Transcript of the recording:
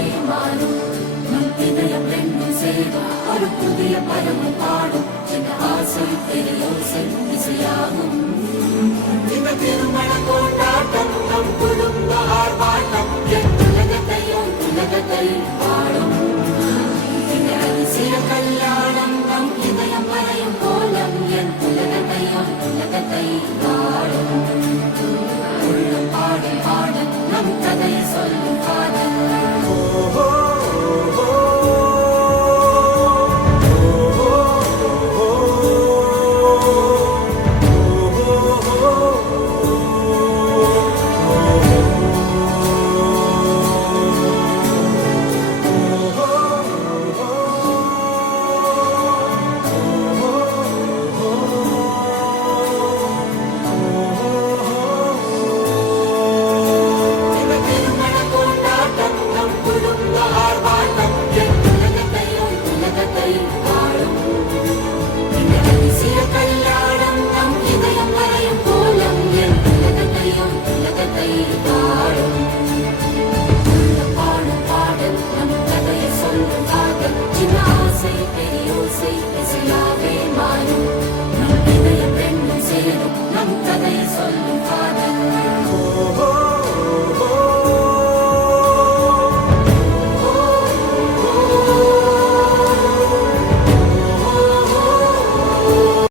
வாழ்வே மாறும் நம் இதயம் ரெண்டும் சேரும் ஒரு புதிய பரம பாடும் என்ற ஆசை பெரியோசை இசையாகும் இந்த திருமண கொண்டாட்டம் நம் குடும்ப ஆர்ப்பாட்டம் என் உலகத்தையும்